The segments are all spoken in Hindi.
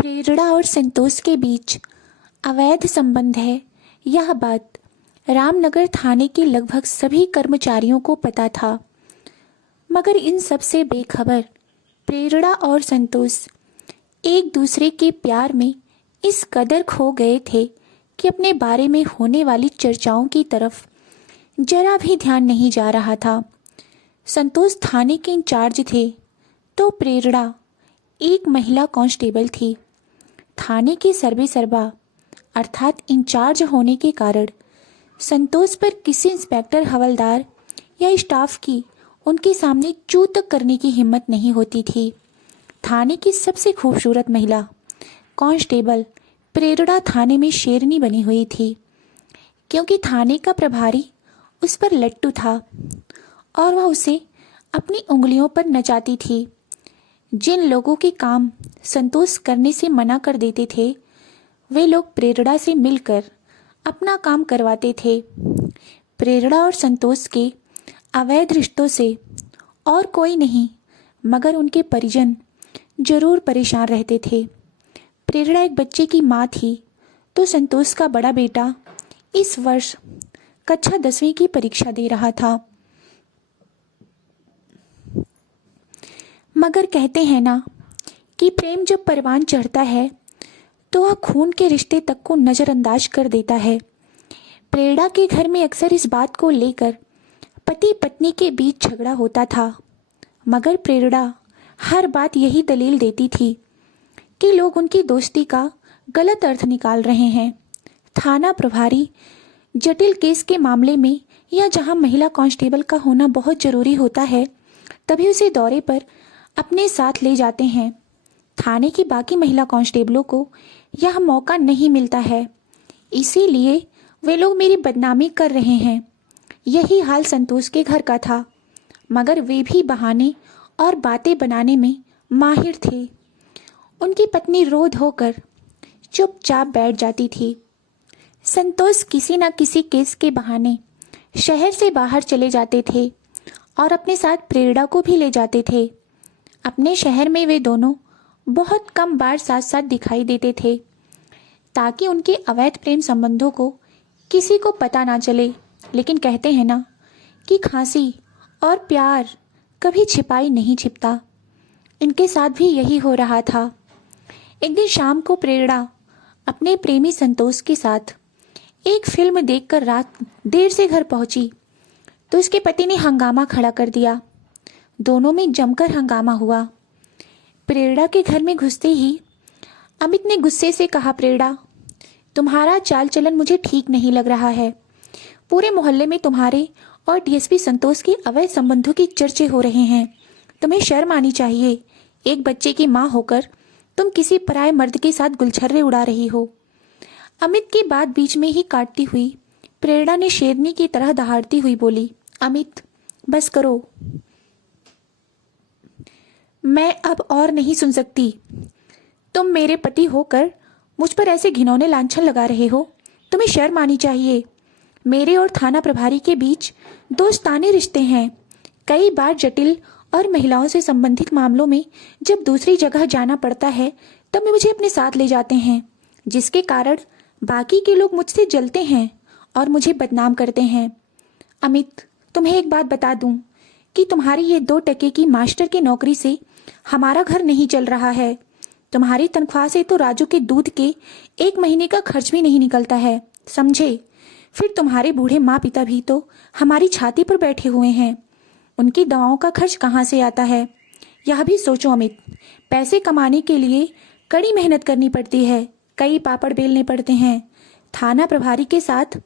प्रेरणा और संतोष के बीच अवैध संबंध है, यह बात रामनगर थाने के लगभग सभी कर्मचारियों को पता था। मगर इन सब से बेखबर प्रेरणा और संतोष एक दूसरे के प्यार में इस कदर खो गए थे कि अपने बारे में होने वाली चर्चाओं की तरफ जरा भी ध्यान नहीं जा रहा था। संतोष थाने के इंचार्ज थे तो प्रेरणा एक महिला कांस्टेबल थी। थाने की सर्वेसर्वा अर्थात इंचार्ज होने के कारण संतोष पर किसी इंस्पेक्टर हवलदार या स्टाफ की उनके सामने चू तक करने की हिम्मत नहीं होती थी। थाने की सबसे खूबसूरत महिला कांस्टेबल प्रेरणा थाने में शेरनी बनी हुई थी, क्योंकि थाने का प्रभारी उस पर लट्टू था और वह उसे अपनी उंगलियों पर नचाती थी। जिन लोगों के काम संतोष करने से मना कर देते थे वे लोग प्रेरणा से मिलकर अपना काम करवाते थे। प्रेरणा और संतोष के अवैध रिश्तों से और कोई नहीं मगर उनके परिजन जरूर परेशान रहते थे। प्रेरणा एक बच्चे की माँ थी तो संतोष का बड़ा बेटा इस वर्ष कक्षा 10वीं की परीक्षा दे रहा था। मगर कहते हैं ना कि प्रेम जब परवान चढ़ता है तो वह खून के रिश्ते तक को नज़रअंदाज कर देता है। प्रेरणा के घर में अक्सर इस बात को लेकर पति पत्नी के बीच झगड़ा होता था, मगर प्रेरणा हर बात यही दलील देती थी कि लोग उनकी दोस्ती का गलत अर्थ निकाल रहे हैं। थाना प्रभारी जटिल केस के मामले में या जहां महिला कांस्टेबल का होना बहुत ज़रूरी होता है तभी उसे दौरे पर अपने साथ ले जाते हैं। थाने की बाकी महिला कांस्टेबलों को यह मौका नहीं मिलता है, इसीलिए वे लोग मेरी बदनामी कर रहे हैं। यही हाल संतोष के घर का था, मगर वे भी बहाने और बातें बनाने में माहिर थे। उनकी पत्नी रोध होकर चुपचाप बैठ जाती थी। संतोष किसी न किसी केस के बहाने शहर से बाहर चले जाते थे और अपने साथ प्रेरणा को भी ले जाते थे। अपने शहर में वे दोनों बहुत कम बार साथ साथ दिखाई देते थे ताकि उनके अवैध प्रेम संबंधों को किसी को पता ना चले। लेकिन कहते हैं ना कि खांसी और प्यार कभी छिपाई नहीं छिपता। इनके साथ भी यही हो रहा था। एक दिन शाम को प्रेरणा अपने प्रेमी संतोष के साथ एक फिल्म देखकर रात देर से घर पहुंची तो उसके पति ने हंगामा खड़ा कर दिया। दोनों में जमकर हंगामा हुआ। प्रेरणा के घर में घुसते ही अमित ने गुस्से से कहा, प्रेरणा, तुम्हारा चाल चलन मुझे ठीक नहीं लग रहा है। पूरे मोहल्ले में तुम्हारे और डीएसपी संतोष के अवैध संबंधों की चर्चे हो रहे हैं। तुम्हें शर्म आनी चाहिए। एक बच्चे की माँ होकर तुम किसी पराये मर्द के साथ गुलछर्रे उड़ा रही हो। अमित की बात बीच में ही काटती हुई प्रेरणा ने शेरनी की तरह दहाड़ती हुई बोली, अमित, बस करो, मैं अब और नहीं सुन सकती। तुम मेरे पति होकर मुझ पर ऐसे घिनौने लांछन लगा रहे हो। तुम्हें शर्म आनी चाहिए। मेरे और थाना प्रभारी के बीच दोस्ताने रिश्ते हैं। कई बार जटिल और महिलाओं से संबंधित मामलों में जब दूसरी जगह जाना पड़ता है तब वे मुझे अपने साथ ले जाते हैं, जिसके कारण बाकी के लोग मुझसे जलते हैं और मुझे बदनाम करते हैं। अमित, तुम्हें एक बात बता दूं कि तुम्हारी ये 2 टके की मास्टर की नौकरी से हमारा घर नहीं चल रहा है। तुम्हारी तनख्वाह से तो राजू के दूध के 1 महीने का खर्च भी नहीं निकलता है, समझे? फिर तुम्हारे बूढ़े माँ पिता भी तो हमारी छाती पर बैठे हुए हैं। उनकी दवाओं का खर्च कहाँ से आता है? यह भी सोचो अमित। पैसे कमाने के लिए कड़ी मेहनत करनी पड़ती है, कई पापड़ बेलने पड़ते हैं। थाना प्रभारी के साथ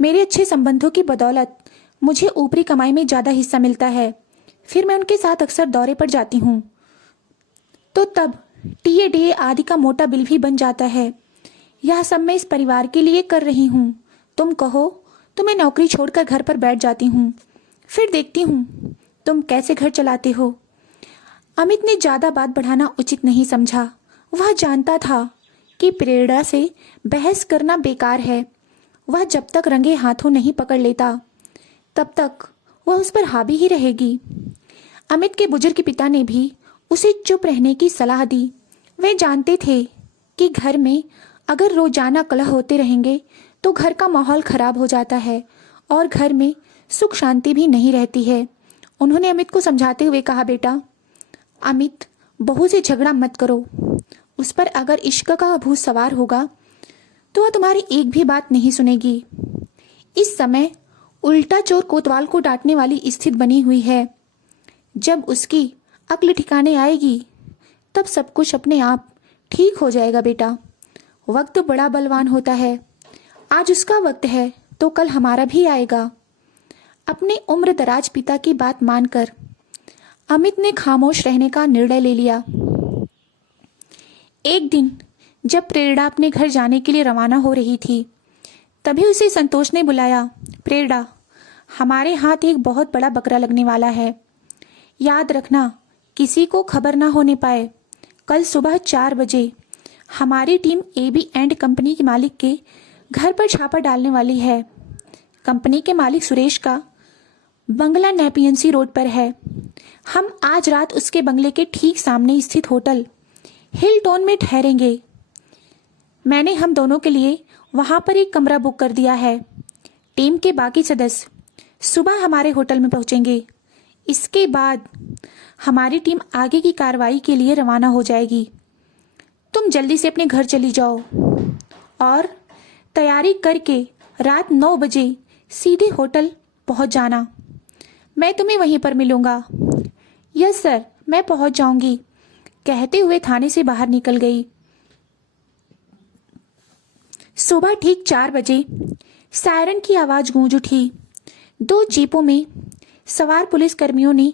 मेरे अच्छे संबंधों की बदौलत मुझे ऊपरी कमाई में ज़्यादा हिस्सा मिलता है। फिर मैं उनके साथ अक्सर दौरे पर जाती हूँ तो तब टीए डीए आदि का मोटा बिल भी बन जाता है। यह सब मैं इस परिवार के लिए कर रही हूँ। तुम कहो तो मैं नौकरी छोड़कर घर पर बैठ जाती हूँ, फिर देखती हूँ तुम कैसे घर चलाते हो। अमित ने ज़्यादा बात बढ़ाना उचित नहीं समझा। वह जानता था कि प्रेरणा से बहस करना बेकार है। वह जब तक रंगे हाथों नहीं पकड़ लेता तब तक वह उस पर हावी ही रहेगी। अमित के बुजुर्ग पिता ने भी उसे चुप रहने की सलाह दी। वे जानते थे कि घर में अगर रोजाना कलह होते रहेंगे तो घर का माहौल खराब हो जाता है और घर में सुख शांति भी नहीं रहती है। उन्होंने अमित को समझाते हुए कहा, बेटा अमित, बहू से झगड़ा मत करो। उस पर अगर इश्क का भूत सवार होगा तो वह तुम्हारी एक भी बात नहीं सुनेगी। इस समय उल्टा चोर कोतवाल को डांटने वाली स्थिति बनी हुई है। जब उसकी अक्ल ठिकाने आएगी तब सब कुछ अपने आप ठीक हो जाएगा बेटा। वक्त बड़ा बलवान होता है। आज उसका वक्त है तो कल हमारा भी आएगा। अपने उम्र दराज पिता की बात मानकर अमित ने खामोश रहने का निर्णय ले लिया। एक दिन जब प्रेरणा अपने घर जाने के लिए रवाना हो रही थी, तभी उसे संतोष ने बुलाया। प्रेरणा, हमारे हाथ एक बहुत बड़ा बकरा लगने वाला है। याद रखना, किसी को खबर ना होने पाए। कल सुबह 4 बजे हमारी टीम एबी एंड कंपनी के मालिक के घर पर छापा डालने वाली है। कंपनी के मालिक सुरेश का बंगला नेपियंसी रोड पर है। हम आज रात उसके बंगले के ठीक सामने स्थित होटल हिलटॉन में ठहरेंगे। मैंने हम दोनों के लिए वहां पर एक कमरा बुक कर दिया है। टीम के बाकी सदस्य सुबह हमारे होटल में पहुंचेंगे। इसके बाद हमारी टीम आगे की कार्रवाई के लिए रवाना हो जाएगी। तुम जल्दी से अपने घर चली जाओ और तैयारी करके रात 9 बजे सीधे होटल पहुंच जाना। मैं तुम्हें वहीं पर मिलूंगा। यस सर, मैं पहुंच जाऊंगी, कहते हुए थाने से बाहर निकल गई। सुबह ठीक 4 बजे सायरन की आवाज गूंज उठी। 2 जीपों में सवार पुलिस कर्मियों ने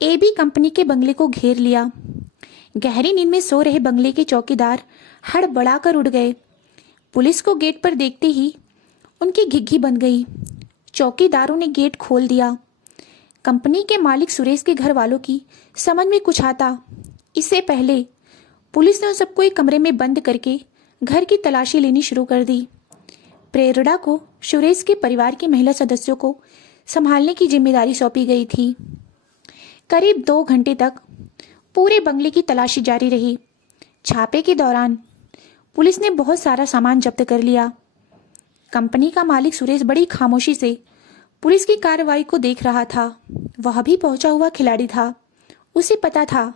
एबी कंपनी के बंगले को घेर लिया। गहरी नींद में सो रहे बंगले के चौकीदार हड़बड़ाकर उठ गए। पुलिस को गेट पर देखते ही उनकी घिघी बन गई। चौकीदारों ने गेट खोल दिया। कंपनी के मालिक सुरेश के घर वालों की समझ में कुछ आता इससे पहले पुलिस ने उन सबको एक कमरे में बंद करके घर की तलाशी लेनी शुरू कर दी। प्रेरणा को सुरेश के परिवार के महिला सदस्यों को संभालने की जिम्मेदारी सौंपी गई थी। करीब 2 घंटे तक पूरे बंगले की तलाशी जारी रही। छापे के दौरान पुलिस ने बहुत सारा सामान जब्त कर लिया। कंपनी का मालिक सुरेश बड़ी खामोशी से पुलिस की कार्रवाई को देख रहा था। वह भी पहुंचा हुआ खिलाड़ी था। उसे पता था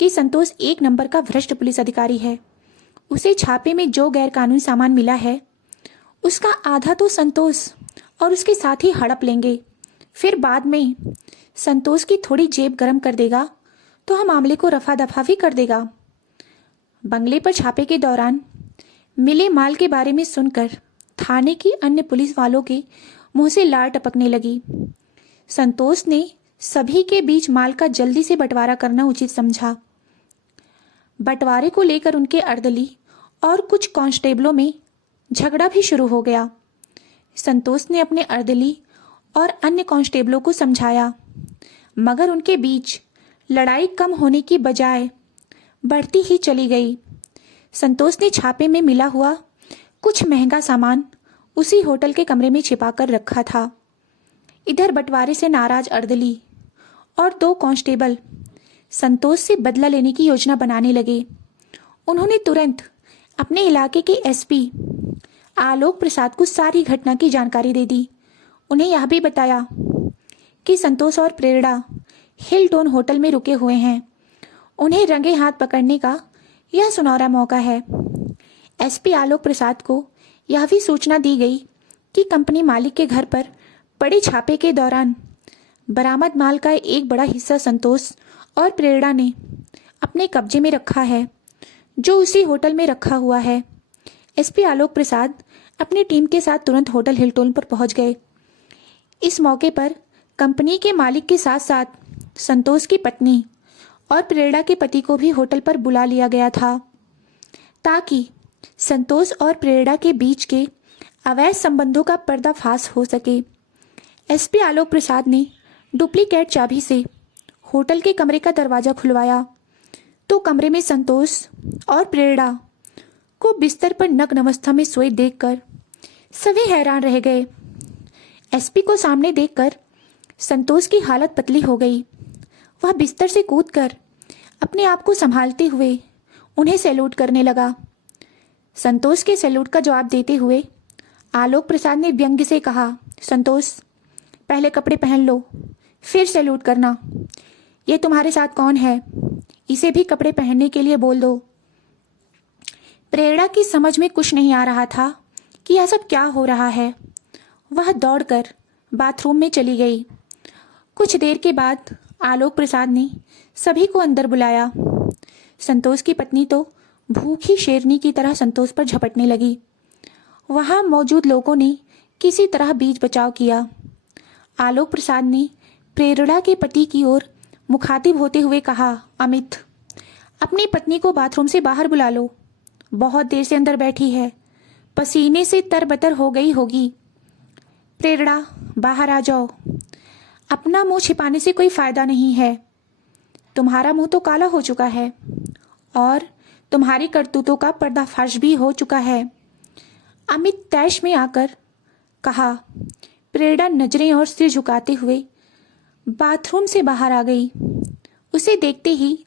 कि संतोष 1 नंबर का भ्रष्ट पुलिस अधिकारी है। उसे छापे में जो गैरकानूनी सामान मिला है उसका आधा तो संतोष और उसके साथ ही हड़प लेंगे। फिर बाद में संतोष की थोड़ी जेब गरम कर देगा तो हम मामले को रफा दफा भी कर देगा। बंगले पर छापे के दौरान मिले माल के बारे में सुनकर थाने की अन्य पुलिस वालों के मुंह से लार टपकने लगी। संतोष ने सभी के बीच माल का जल्दी से बंटवारा करना उचित समझा। बंटवारे को लेकर उनके अर्दली और कुछ कांस्टेबलों में झगड़ा भी शुरू हो गया। संतोष ने अपने अर्दली और अन्य कांस्टेबलों को समझाया, मगर उनके बीच लड़ाई कम होने की बजाय बढ़ती ही चली गई। संतोष ने छापे में मिला हुआ कुछ महंगा सामान उसी होटल के कमरे में छिपाकर रखा था। इधर बंटवारे से नाराज अर्दली और 2 कांस्टेबल संतोष से बदला लेने की योजना बनाने लगे। उन्होंने तुरंत अपने इलाके के एसपी आलोक प्रसाद को सारी घटना की जानकारी दे दी। उन्हें यह भी बताया कि संतोष और प्रेरणा हिलटॉन होटल में रुके हुए हैं। उन्हें रंगे हाथ पकड़ने का यह सुनहरा मौका है। एसपी आलोक प्रसाद को यह भी सूचना दी गई कि कंपनी मालिक के घर पर बड़े छापे के दौरान बरामद माल का एक बड़ा हिस्सा संतोष और प्रेरणा ने अपने कब्जे में रखा है, जो उसी होटल में रखा हुआ है। एसपी आलोक प्रसाद अपनी टीम के साथ तुरंत होटल हिलटॉन पर पहुंच गए। इस मौके पर कंपनी के मालिक के साथ साथ संतोष की पत्नी और प्रेरणा के पति को भी होटल पर बुला लिया गया था, ताकि संतोष और प्रेरणा के बीच के अवैध संबंधों का पर्दाफाश हो सके। एसपी आलोक प्रसाद ने डुप्लीकेट चाबी से होटल के कमरे का दरवाजा खुलवाया तो कमरे में संतोष और प्रेरणा को बिस्तर पर नग्न अवस्था में सोए देखकर सभी हैरान रह गए। एसपी को सामने देखकर संतोष की हालत पतली हो गई। वह बिस्तर से कूदकर अपने आप को संभालते हुए उन्हें सैल्यूट करने लगा। संतोष के सैल्यूट का जवाब देते हुए आलोक प्रसाद ने व्यंग्य से कहा, संतोष, पहले कपड़े पहन लो, फिर सैल्यूट करना। ये तुम्हारे साथ कौन है? इसे भी कपड़े पहनने के लिए बोल दो। प्रेरणा की समझ में कुछ नहीं आ रहा था कि यह सब क्या हो रहा है। वह दौड़कर बाथरूम में चली गई। कुछ देर के बाद आलोक प्रसाद ने सभी को अंदर बुलाया। संतोष की पत्नी तो भूखी शेरनी की तरह संतोष पर झपटने लगी। वहां मौजूद लोगों ने किसी तरह बीच बचाव किया। आलोक प्रसाद ने प्रेरणा के पति की ओर मुखातिब होते हुए कहा, अमित, अपनी पत्नी को बाथरूम से बाहर बुला लो। बहुत देर से अंदर बैठी है, पसीने से तरबतर हो गई होगी। प्रेरणा, बाहर आ जाओ। अपना मुंह छिपाने से कोई फायदा नहीं है। तुम्हारा मुंह तो काला हो चुका है और तुम्हारी करतूतों का पर्दाफाश भी हो चुका है। अमित तैश में आकर कहा। प्रेरणा नजरें और सिर झुकाते हुए बाथरूम से बाहर आ गई। उसे देखते ही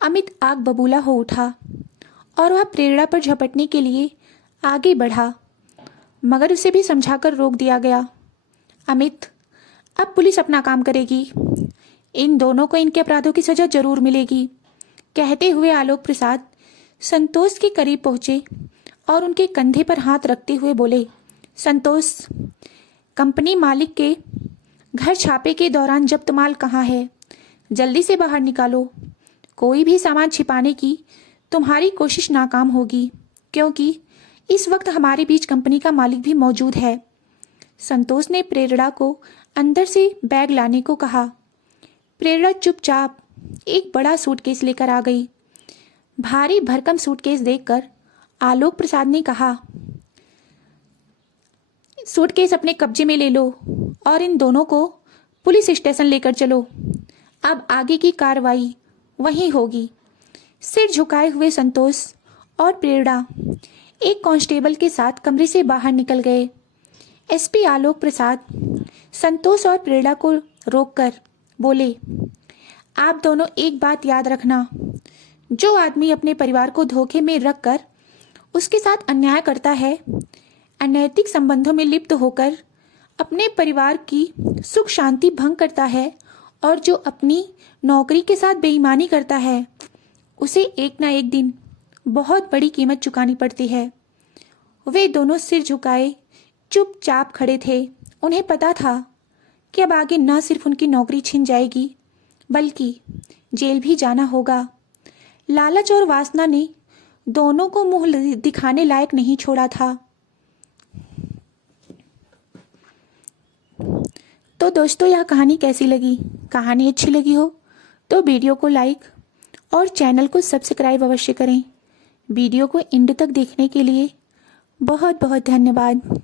अमित आग बबूला हो उठा और वह प्रेरणा पर झपटने के लिए आगे बढ़ा, मगर उसे भी समझाकर रोक दिया गया। अमित, अब पुलिस अपना काम करेगी। इन दोनों को इनके अपराधों की सजा जरूर मिलेगी। कहते हुए आलोक प्रसाद संतोष के करीब पहुंचे और उनके कंधे पर हाथ रखते हुए बोले, संतोष, कंपनी मालिक के घर छापे के दौरान जब्त माल कहाँ है? जल्दी से बाहर निकालो। कोई भी सामान छिपाने की तुम्हारी कोशिश नाकाम होगी, क्योंकि इस वक्त हमारे बीच कंपनी का मालिक भी मौजूद है। संतोष ने प्रेरणा को अंदर से बैग लाने को कहा। प्रेरणा चुपचाप एक बड़ा सूटकेस लेकर आ गई। भारी भरकम सूटकेस देखकर आलोक प्रसाद ने कहा, सूटकेस अपने कब्जे में ले लो और इन दोनों को पुलिस स्टेशन लेकर चलो। अब आगे की कार्रवाई वहीं होगी। सिर झुकाए हुए संतोष और प्रेरणा एक कांस्टेबल के साथ कमरे से बाहर निकल गए। एसपी आलोक प्रसाद संतोष और प्रेरणा को रोककर बोले, आप दोनों एक बात याद रखना, जो आदमी अपने परिवार को धोखे में रखकर उसके साथ अन्याय करता है, अनैतिक संबंधों में लिप्त होकर अपने परिवार की सुख शांति भंग करता है और जो अपनी नौकरी के साथ बेईमानी करता है, उसे एक ना एक दिन बहुत बड़ी कीमत चुकानी पड़ती है। वे दोनों सिर झुकाए चुपचाप खड़े थे। उन्हें पता था कि अब आगे न सिर्फ उनकी नौकरी छिन जाएगी, बल्कि जेल भी जाना होगा। लालच और वासना ने दोनों को मुंह दिखाने लायक नहीं छोड़ा था। तो दोस्तों, यह कहानी कैसी लगी? कहानी अच्छी लगी हो तो वीडियो को लाइक और चैनल को सब्सक्राइब अवश्य करें। वीडियो को एंड तक देखने के लिए बहुत बहुत धन्यवाद।